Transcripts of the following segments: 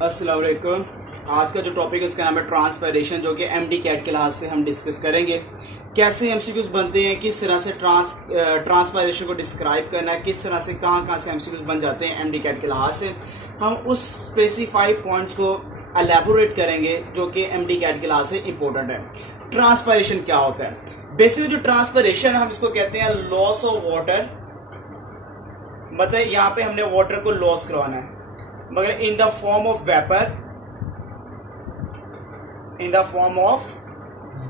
अस्सलाम वालेकुम। आज का जो टॉपिक है इसका नाम है ट्रांसपायरेशन, जो कि एमडी कैट के लिहाज से हम डिस्कस करेंगे। कैसे एमसीक्यूज बनते हैं, किस तरह से ट्रांसपायरेशन को डिस्क्राइब करना है, किस तरह से कहाँ से एमसीक्यूज बन जाते हैं एमडी कैट के लिहाज से। हम उस स्पेसिफाइड पॉइंट्स को एलैबोरेट करेंगे जो कि एमडी कैट के लिहाज से इंपॉर्टेंट है। ट्रांसपायरेशन क्या होता है? बेसिकली जो ट्रांसपायरेशन है हम इसको कहते हैं लॉस ऑफ वाटर। मतलब यहाँ पे हमने वाटर को लॉस करवाना है, मगर in the form of vapour, in the form of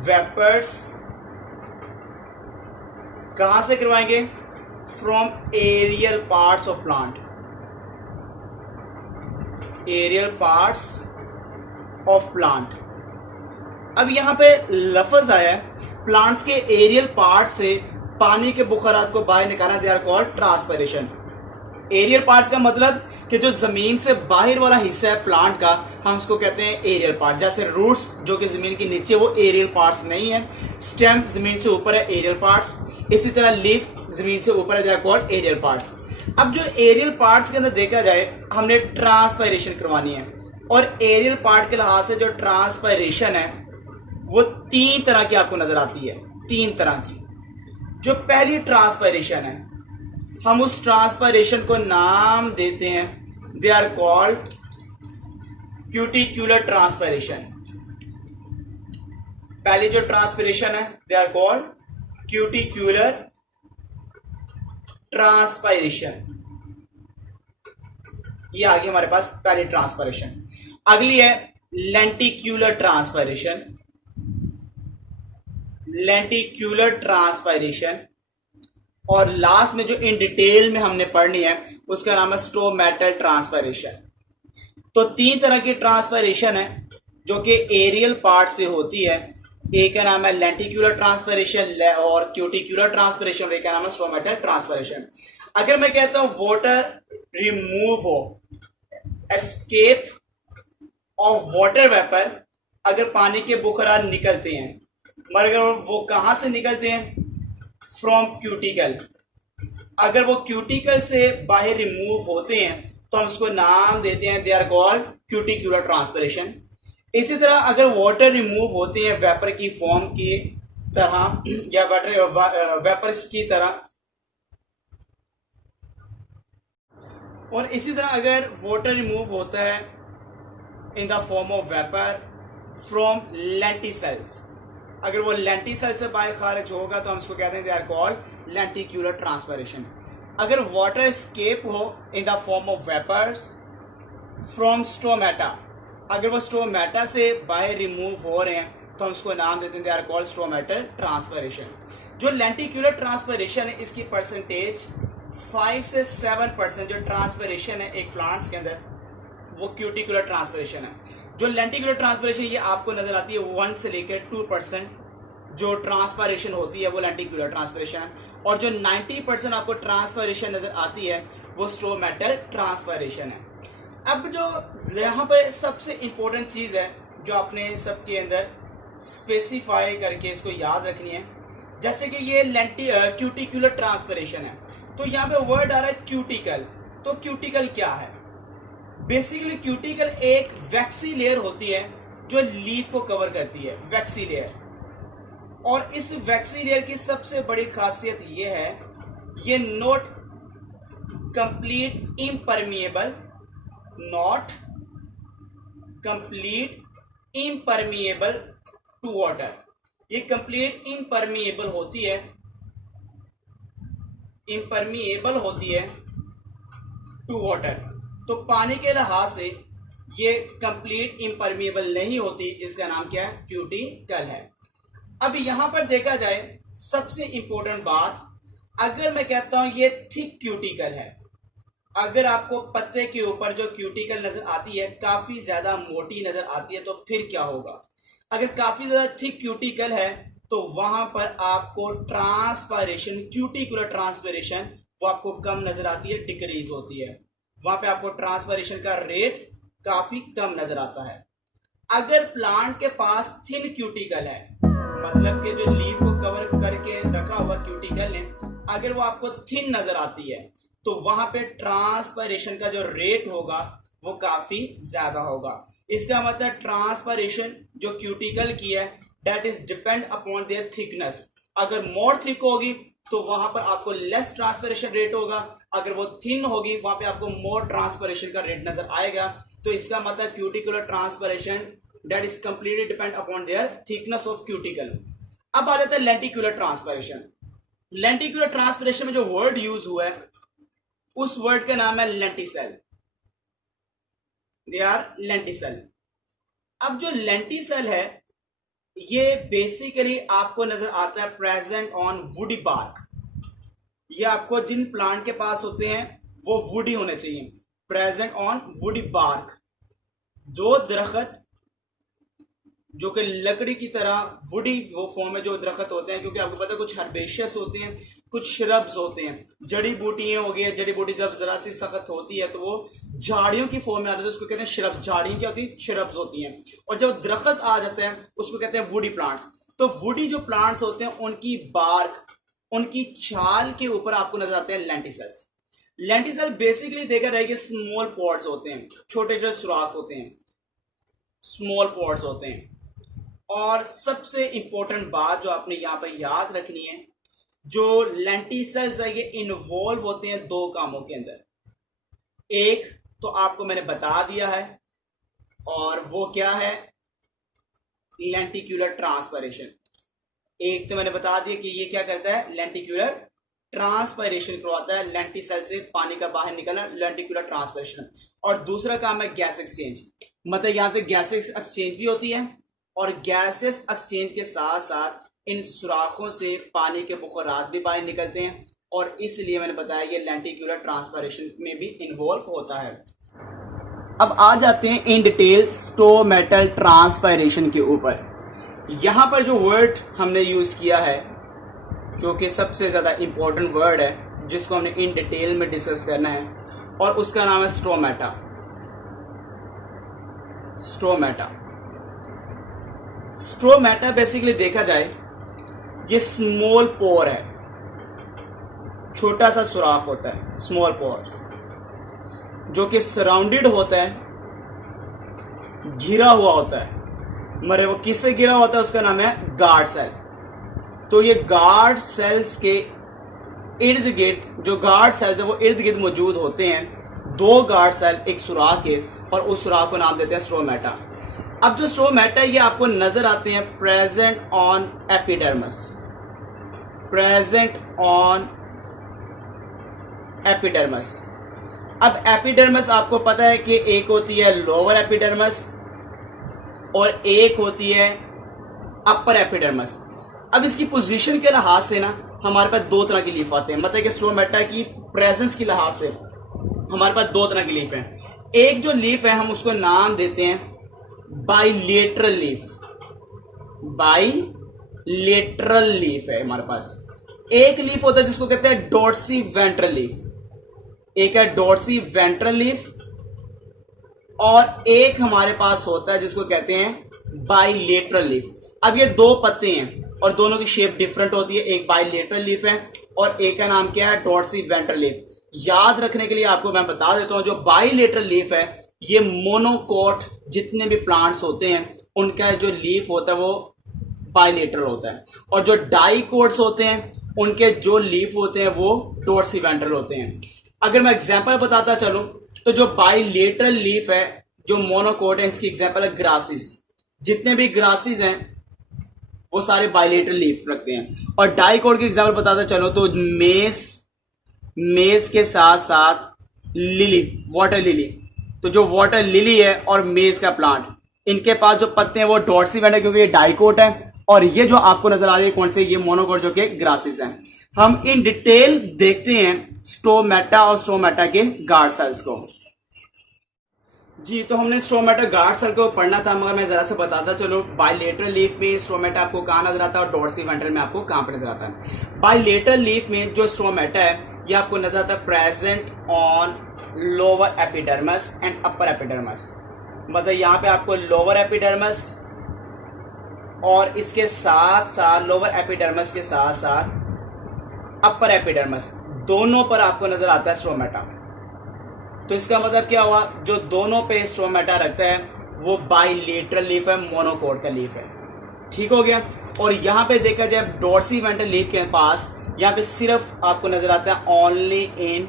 vapours. कहां से करवाएंगे? From aerial parts of plant, aerial parts of plant. अब यहां पे लफ्ज आया है प्लांट्स के एरियल पार्ट से पानी के बुखारात को बाहर निकालना, they are called transpiration. Aerial parts का मतलब कि जो जमीन से बाहर वाला हिस्सा है प्लांट का, हम उसको कहते हैं एरियल पार्ट। जैसे रूट्स जो कि जमीन के नीचे, वो एरियल पार्ट्स नहीं है। स्टेम जमीन से ऊपर है, एरियल पार्ट्स। इसी तरह लीफ जमीन से ऊपर है, they are called aerial parts. अब जो एरियल पार्ट्स के अंदर देखा जाए, हमने ट्रांसपायरेशन करवानी है, और एरियल पार्ट के लिहाज से जो ट्रांसपायरेशन है वो तीन तरह की आपको नजर आती है। तीन तरह की। जो पहली ट्रांसपायरेशन है, हम उस ट्रांसपायरेशन को नाम देते हैं, दे आर कॉल्ड क्यूटिक्यूलर ट्रांसपायरेशन। पहली जो ट्रांसपायरेशन है, दे आर कॉल्ड क्यूटिक्यूलर ट्रांसपायरेशन। ये आ गई हमारे पास पहली ट्रांसपायरेशन। अगली है लेंटिक्यूलर ट्रांसपायरेशन, लेंटिक्यूलर ट्रांसपायरेशन। और लास्ट में जो इन डिटेल में हमने पढ़नी है उसका नाम है स्टोमैटल ट्रांसपायरेशन। तो तीन तरह की ट्रांसपायरेशन है जो कि एरियल पार्ट से होती है। एक का नाम है लेंटिक्यूलर ट्रांसपायरेशन और क्यूटिक्यूलर ट्रांसपायरेशन, और एक का नाम है स्टोमैटल ट्रांसपायरेशन। अगर मैं कहता हूं वाटर रिमूव हो, एस्केप ऑफ वाटर वेपर, अगर पानी के बुखारात निकलते हैं, मगर वो कहां से निकलते हैं? From cuticle. अगर वो क्यूटिकल से बाहर रिमूव होते हैं तो हम उसको नाम देते हैं, दे आर कॉल्ड क्यूटिक्यूलर ट्रांसपायरेशन। इसी तरह अगर वाटर रिमूव होते हैं वेपर की फॉर्म की तरह या वेपर्स की तरह, और इसी तरह अगर वाटर रिमूव होता है इन the form of vapour from lenticels, अगर वो लेंटिसेल से बाहर खारिज होगा तो हम उसको कहते हैं, they are called lenticular transpiration. अगर वाटर एस्केप हो in the form of vapours from stomata, अगर वो स्टोमेटा से बाहर रिमूव हो रहे हैं तो हम उसको नाम देते हैं, they are called stomatal transpiration. जो लेंटिक्यूलर ट्रांसपायरेशन है, इसकी परसेंटेज 5 से 7% जो ट्रांसपायरेशन है एक प्लांट्स के अंदर, वो क्यूटिक्यूलर ट्रांसपायरेशन है। जो लेंटिक्यूलर ट्रांसपायरेशन ये आपको नजर आती है 1 से लेकर 2% जो ट्रांसपायरेशन होती है वो लेंटिक्यूलर ट्रांसपायरेशन है। और जो 90% आपको ट्रांसपायरेशन नजर आती है वो स्टोमैटल ट्रांसपायरेशन है। अब जो यहाँ पर सबसे इंपॉर्टेंट चीज है जो आपने सबके अंदर स्पेसिफाई करके इसको याद रखनी है, जैसे कि ये क्यूटिक्यूलर ट्रांसपायरेशन है, तो यहाँ पे वर्ड आ रहा है क्यूटिकल। तो क्यूटिकल क्या है? बेसिकली क्यूटिकल एक वैक्सी लेयर होती है जो लीफ को कवर करती है, वैक्सी लेयर। और इस वैक्सी लेयर की सबसे बड़ी खासियत यह है, ये not complete impermeable, not complete impermeable to water. ये कंप्लीट इम्परमिएबल होती है, इम्परमिएबल होती है टू वाटर। तो पानी के लिहाज से ये कंप्लीट इम्परमिएबल नहीं होती, जिसका नाम क्या है? क्यूटिकल है। अब यहां पर देखा जाए सबसे इंपॉर्टेंट बात, अगर मैं कहता हूं ये थिक क्यूटिकल है, अगर आपको पत्ते के ऊपर जो क्यूटिकल नजर आती है काफी ज्यादा मोटी नजर आती है, तो फिर क्या होगा? अगर काफी ज्यादा थिक क्यूटिकल है तो वहां पर आपको ट्रांसपायरेशन, क्यूटिकुलर ट्रांसपायरेशन, वो आपको कम नजर आती है, डिक्रीज होती है। वहां पे आपको ट्रांसपायरेशन का रेट काफी कम नजर आता है। अगर प्लांट के पास थिन क्यूटिकल है, मतलब कि जो लीफ को कवर करके रखा हुआ क्यूटिकल है, अगर वो आपको थिन नजर आती है तो वहां पे ट्रांसपायरेशन का जो रेट होगा वो काफी ज्यादा होगा। इसका मतलब ट्रांसपायरेशन जो क्यूटिकल की है that is depend upon their thickness. अगर मोर थिक होगी तो वहां पर आपको लेस ट्रांसपायरेशन रेट होगा, अगर वो थिन होगी वहां पे आपको मोर ट्रांसपायरेशन का रेट नजर आएगा। तो इसका मतलब cuticular transpiration that is completely depend upon their thickness of cuticle. अब आ जाता है लेंटिक्यूलर ट्रांसपायरेशन। लेंटिक्यूलर ट्रांसपायरेशन में जो वर्ड यूज हुआ है उस वर्ड का नाम है लेंटिसेल। They are lenticel. अब जो लेंटिसेल है ये बेसिकली आपको नजर आता है प्रेजेंट ऑन वुडी बार्क। ये आपको जिन प्लांट के पास होते हैं वो वुडी होने चाहिए, प्रेजेंट ऑन वुडी बार्क। जो दरख्त जो कि लकड़ी की तरह वुडी वो फॉर्म में जो दरख्त होते हैं, क्योंकि आपको पता है कुछ हर्बेशियस होते हैं, कुछ श्रब्स होते हैं, जड़ी बूटियां हो गई। जड़ी बूटी जब जरा सी सख्त होती है तो वो झाड़ियों की फॉर्म में आती है, उसको कहते हैं श्रब। झाड़ियां क्या होती है? श्रब्स होती हैं। और जब दरख्त आ जाते हैं उसको कहते हैं वुडी प्लांट्स। तो वुडी जो प्लांट्स होते हैं उनकी बार्क, उनकी छाल के ऊपर आपको नजर आते हैं लेंटिसेल्स। लेंटिसेल बेसिकली देखा रहेगा स्मॉल पॉट्स होते हैं, छोटे छोटे सुराख होते हैं, स्मॉल पॉट्स होते हैं। और सबसे इंपॉर्टेंट बात जो आपने यहां पर याद रखनी है, जो लेंटिसेल्स है ये इन्वॉल्व होते हैं दो कामों के अंदर। एक तो आपको मैंने बता दिया है और वो क्या है? लेंटिक्यूलर ट्रांसपायरेशन। एक तो मैंने बता दिया कि ये क्या करता है? लेंटिक्यूलर ट्रांसपायरेशन करवाता है, लेंटिसेल से पानी का बाहर निकलना, लेंटिक्यूलर ट्रांसपायरेशन। और दूसरा काम है गैस एक्सचेंज। मतलब यहां से गैस एक्सचेंज भी होती है और गैसेस एक्सचेंज के साथ साथ इन सुराखों से पानी के बुखारात भी बाहर निकलते हैं, और इसलिए मैंने बताया ये लेंटिक्यूलर ट्रांसपायरेशन में भी इन्वॉल्व होता है। अब आ जाते हैं इन डिटेल स्टोमेटल ट्रांसपायरेशन के ऊपर। यहां पर जो वर्ड हमने यूज किया है जो कि सबसे ज्यादा इंपॉर्टेंट वर्ड है जिसको हमने इन डिटेल में डिस्कस करना है, और उसका नाम है स्टोमेटा। स्टोमेटा। स्टोमेटा बेसिकली देखा जाए ये स्मॉल पोर है, छोटा सा सुराख होता है, स्मॉल पोर्स, जो कि सराउंडेड होता है, घिरा हुआ होता है। मरे वो किससे घिरा होता है? उसका नाम है गार्ड सेल। तो ये गार्ड सेल्स के इर्द गिर्द, जो गार्ड सेल्स है वो इर्द गिर्द मौजूद होते हैं, दो गार्ड सेल एक सुराख के, और उस सुराख को नाम देते हैं स्टोमेटा। अब जो स्टोमेटा ये आपको नजर आते हैं present on epidermis, present on epidermis. अब एपिडर्मिस आपको पता है कि एक होती है लोअर एपिडर्मिस और एक होती है अपर एपिडर्मिस। अब इसकी पोजीशन के लिहाज से ना हमारे पास दो तरह की लीफ आते हैं। मतलब कि स्टोमेटा की प्रेजेंस के लिहाज से हमारे पास दो तरह की लीफ है। एक जो लीफ है हम उसको नाम देते हैं बाइलेटरल लीफ। बाइलेटरल लीफ है हमारे पास। एक लीफ होता है जिसको कहते हैं डॉर्सी वेंट्रल लीफ। एक है डॉर्सी वेंट्रल लीफ, और एक हमारे पास होता है जिसको कहते हैं बाइलेटरल लीफ। अब ये दो पत्ते हैं और दोनों की शेप डिफरेंट होती है। एक बाइलेटरल लीफ है और एक का नाम क्या है? Dorsiventral leaf. याद रखने के लिए आपको मैं बता देता हूं, जो बाइलेटरल लीफ है ये मोनोकोट जितने भी प्लांट्स होते हैं उनका जो लीफ होता है वो बाइलेटरल होता है, और जो डाइकोट्स होते हैं उनके जो लीफ होते हैं वो डॉर्सी वेंट्रल होते हैं। अगर मैं एग्जांपल बताता चलूं तो जो बाइलेटरल लीफ है, जो मोनोकोट है, इसकी एग्जांपल है ग्रासिस। जितने भी ग्रासिस हैं वो सारे बाइलेटरल लीफ रखते हैं। और डाइकोट की एग्जांपल बताता चलो तो मेस के साथ साथ लिली, वाटर लिली। तो जो वाटर लिली है और मेज का प्लांट, इनके पास जो पत्ते हैं वो डॉर्सी वेंट्रल, क्योंकि ये डाइकोट है, और ये जो आपको नजर आ रही है कौन से? ये मोनोकोट जो कि ग्रासिस हैं। हम इन डिटेल देखते हैं स्टोमेटा और स्टोमेटा के गार्ड सेल्स को। जी, तो हमने स्टोमेटा गार्ड सेल को पढ़ना था, मगर मैं जरा से बताता चलो बाइलेटरल लीफ में स्टोमेटा आपको कहाँ नजर आता है और डॉर्सी वेंट्रल में आपको कहाँ पर नजर आता है। बाइलेटरल लीफ में जो स्टोमेटा है ये आपको नजर आता है present on lower epidermis and upper epidermis. मतलब यहाँ पे आपको लोअर एपिडर्मिस और इसके साथ साथ लोअर एपिडर्मिस के साथ साथ अपर एपिडर्मिस दोनों पर आपको नजर आता है स्ट्रोमेटा। तो इसका मतलब क्या हुआ, जो दोनों पे स्ट्रोमेटा रखता है वो बाइलेटरल लीफ है, मोनोकोट का लीफ है। ठीक हो गया। और यहां पे देखा जाए डॉर्सी वेंट्रल लीफ के पास यहां पे सिर्फ आपको नजर आता है ओनली इन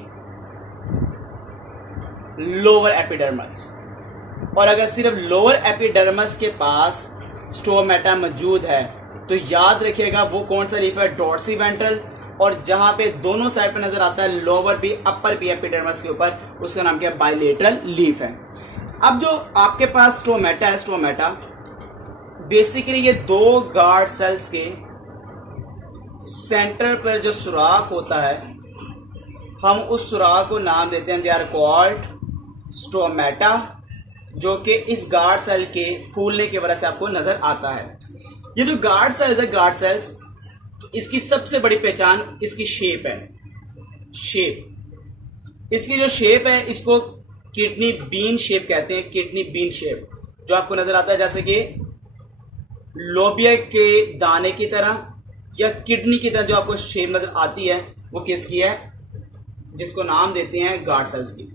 लोअर एपिडर्मस। और अगर सिर्फ लोअर एपिडर्मस के पास स्टोमेटा मौजूद है तो याद रखिएगा वो कौन सा लीफ है, डॉर्सी वेंट्रल। और जहां पे दोनों साइड पे नजर आता है लोअर भी अपर भी एपिडर्मस के ऊपर, उसका नाम क्या है, बाइलेटरल लीफ है। अब जो आपके पास स्टोमेटा है, स्टोमेटा बेसिकली ये दो गार्ड सेल्स के सेंटर पर जो सुराख होता है, हम उस सुराख को नाम देते हैं, दे आर कॉल्ड स्टोमेटा, जो कि इस गार्ड सेल के फूलने की वजह से आपको नजर आता है। ये जो गार्ड सेल्स है, गार्ड सेल्स, इसकी सबसे बड़ी पहचान इसकी शेप है। शेप, इसकी जो शेप है इसको किडनी बीन शेप कहते हैं। किडनी बीन शेप जो आपको नजर आता है जैसे कि लोबिया के दाने की तरह या किडनी की तरह जो आपको शेप नजर आती है वो किसकी है, जिसको नाम देते हैं गार्ड सेल्स की।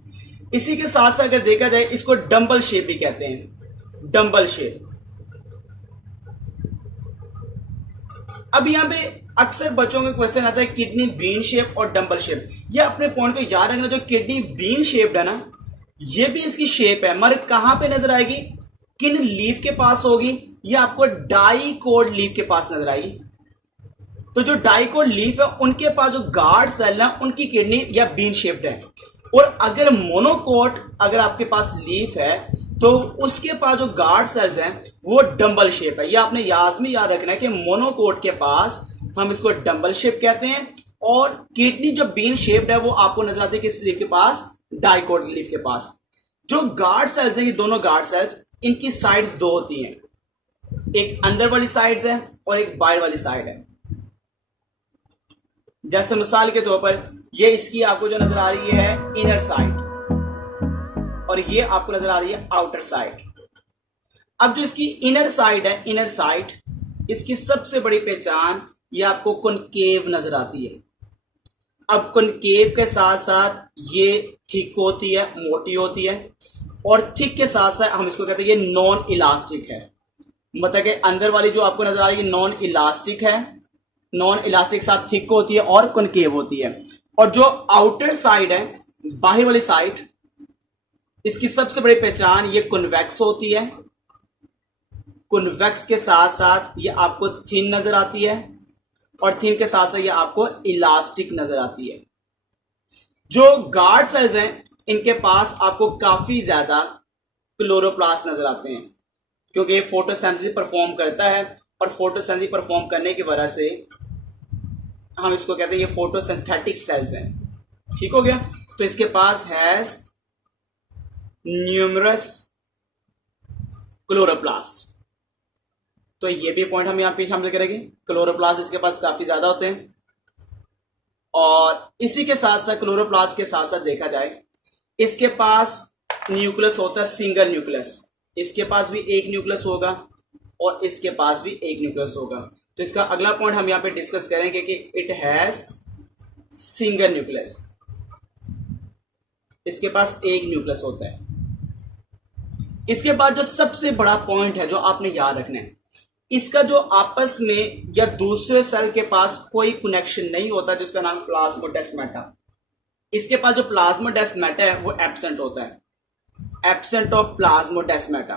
इसी के साथ साथ अगर देखा जाए इसको डंबल शेप भी कहते हैं, डंबल शेप। अब यहां पे अक्सर बच्चों के क्वेश्चन आता है किडनी बीन शेप और डंबल शेप। ये अपने पॉइंट को याद रखना, जो किडनी बीन शेप है ना, ये भी इसकी शेप है, मगर कहां पे नजर आएगी, किन लीफ के पास होगी, ये आपको डाइकोट लीफ के पास नजर आएगी। तो जो डाइकोट लीफ है उनके पास जो गार्ड सेल है उनकी किडनी या बीन शेप्ड है। और अगर मोनोकोट अगर आपके पास लीफ है तो उसके पास जो गार्ड सेल्स हैं वो डंबल शेप है। ये आपने याजमी याद रखना है कि मोनोकोट के पास हम इसको डंबल शेप कहते हैं, और किडनी जो बीन शेप्ड है वो आपको नजर आती है किस लीफ के पास, डाइकोट लीफ के पास। जो गार्ड सेल्स हैं, ये दोनों गार्ड सेल्स, इनकी साइड्स दो होती हैं, एक अंदर वाली साइड्स है और एक बाहर वाली साइड है। जैसे मिसाल के तौर पर ये इसकी आपको जो नजर आ रही है इनर साइड, और ये आपको नजर आ रही है आउटर साइड। अब जो इसकी इनर साइड है, इनर साइड, इसकी सबसे बड़ी पहचान ये आपको कॉनकेव नजर आती है। अब कॉनकेव के साथ साथ ये थिक होती है, मोटी होती है, और थिक के साथ साथ हम इसको कहते हैं ये नॉन इलास्टिक है। मतलब कि अंदर वाली जो आपको नजर आ रही है नॉन इलास्टिक है, नॉन इलास्टिक के साथ थिक होती है और कॉनकेव होती है। और जो आउटर साइड है, बाहर वाली साइड, इसकी सबसे बड़ी पहचान ये कॉन्वेक्स होती है। कॉन्वेक्स के साथ साथ ये आपको थिन नजर आती है, और थिन के साथ साथ ये आपको इलास्टिक नजर आती है। जो गार्ड सेल्स हैं इनके पास आपको काफी ज्यादा क्लोरोप्लास्ट नजर आते हैं, क्योंकि ये फोटोसिंथेसिस परफॉर्म करता है, और फोटोसिंथेसिस परफॉर्म करने की वजह से हम इसको कहते हैं ये फोटोसिंथेटिक सेल्स हैं। ठीक हो गया। तो इसके पास हैज न्यूमरस क्लोरोप्लास्ट। तो ये भी पॉइंट हम यहां पे शामिल करेंगे, क्लोरोप्लास्ट इसके पास काफी ज्यादा होते हैं। और इसी के साथ साथ क्लोरोप्लास्ट के साथ साथ देखा जाए इसके पास न्यूक्लियस होता है, सिंगल न्यूक्लियस। इसके पास भी एक न्यूक्लियस होगा और इसके पास भी एक न्यूक्लियस होगा। तो इसका अगला पॉइंट हम यहां पे डिस्कस करेंगे कि इट हैज सिंगल न्यूक्लियस, इसके पास एक न्यूक्लियस होता है। इसके बाद जो सबसे बड़ा पॉइंट है जो आपने याद रखना है, इसका जो आपस में या दूसरे सेल के पास कोई कनेक्शन नहीं होता, जिसका नाम प्लाज्मोडेस्माटा। इसके पास जो प्लाज्मोडेस्माटा है वो एब्सेंट होता है, एब्सेंट ऑफ प्लाज्मोडेस्माटा।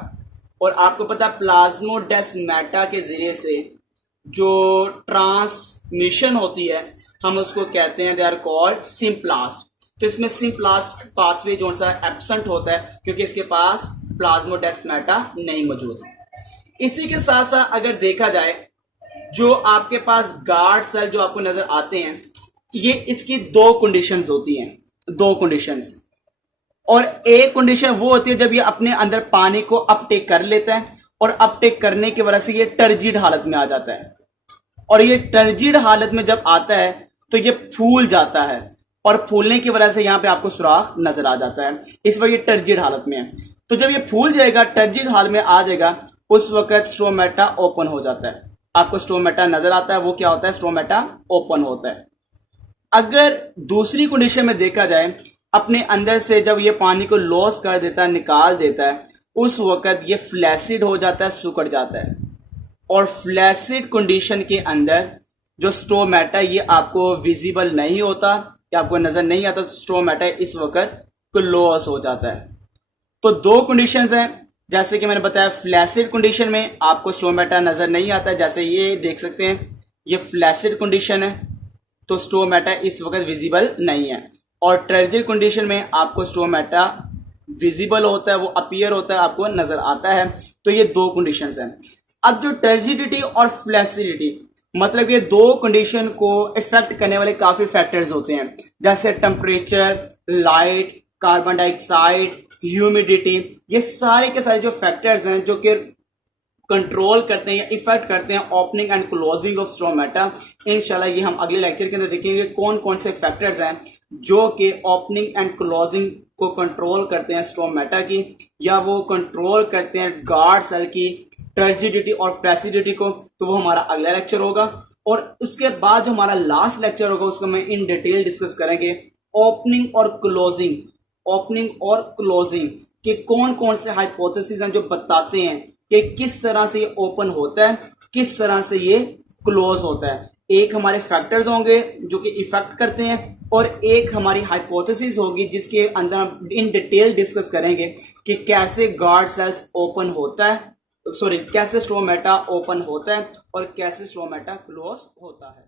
और आपको पता है प्लाज्मोडेस्माटा के जरिए से जो ट्रांसमिशन होती है हम उसको कहते हैं, दे आर कॉल्ड सिम्प्लास्ट। तो इसमें सिम्प्लास्ट पाथवे जो सा एब्सेंट होता है क्योंकि इसके पास प्लाज्मोडेस्माटा नहीं मौजूद है। इसी के साथ साथ अगर देखा जाए जो आपके पास गार्ड सेल जो आपको नजर आते हैं, ये इसकी दो कंडीशंस होती हैं, दो कंडीशंस। और एक कंडीशन वो होती है जब ये अपने अंदर पानी को अपटेक कर लेता है, और अपटेक करने की वजह से ये टर्जिड हालत में आ जाता है। और ये टर्जिड हालत में जब आता है तो ये फूल जाता है, और फूलने की वजह से यहां पे आपको सुराख नजर आ जाता है। इस वजह ये टर्जिड हालत में है। तो जब ये फूल जाएगा, टर्जिड हाल में आ जाएगा, उस वक्त स्ट्रोमेटा ओपन हो जाता है। आपको स्ट्रोमेटा नजर आता है, वो क्या होता है, स्ट्रोमेटा ओपन होता है। अगर दूसरी कंडीशन में देखा जाए, अपने अंदर से जब ये पानी को लॉस कर देता है, निकाल देता है, उस वक्त ये फ्लैसिड हो जाता है, सुकड़ जाता है। और फ्लैसिड कंडीशन के अंदर जो स्टोमेटा ये आपको विजिबल नहीं होता, या आपको नजर नहीं आता, तो स्टोमेटा इस वक्त लॉस हो जाता है। तो दो कंडीशंस हैं, जैसे कि मैंने बताया, फ्लैसिड कंडीशन में आपको स्टोमेटा नजर नहीं आता है, जैसे ये देख सकते हैं, ये फ्लैसिड कंडीशन है, तो स्टोमेटा इस वक्त विजिबल नहीं है। और टर्जिड कंडीशन में आपको स्टोमेटा विजिबल होता है, वो अपीयर होता है, आपको नजर आता है। तो ये दो कंडीशंस हैं। अब जो टर्जिडिटी और फ्लैसिडिटी, मतलब ये दो कंडीशन को इफेक्ट करने वाले काफी फैक्टर्स होते हैं, जैसे temperature, light, carbon dioxide, humidity, ये सारे के सारे जो फैक्टर्स हैं जो कि कंट्रोल करते हैं या इफेक्ट करते हैं opening and closing of stomata. इंशाल्लाह ये हम अगले लेक्चर के अंदर देखेंगे कौन कौन से फैक्टर्स हैं जो कि ओपनिंग एंड क्लोजिंग को कंट्रोल करते हैं स्टोमेटा की, या वो कंट्रोल करते हैं गार्ड सेल की टर्जिडिटी और फ्लैसिडिटी को। तो वो हमारा अगला लेक्चर होगा। और उसके बाद जो हमारा लास्ट लेक्चर होगा उसको मैं इन डिटेल डिस्कस करेंगे ओपनिंग और क्लोजिंग, ओपनिंग और क्लोजिंग के कौन कौन से हाइपोथेसिस हैं जो बताते हैं कि किस तरह से ये ओपन होता है, किस तरह से ये क्लोज होता है। एक हमारे फैक्टर्स होंगे जो कि इफेक्ट करते हैं, और एक हमारी हाइपोथेसिस होगी जिसके अंदर हम इन डिटेल डिस्कस करेंगे कि कैसे गार्ड सेल्स ओपन होता है, कैसे स्टोमेटा ओपन होता है और कैसे स्टोमेटा क्लोज होता है।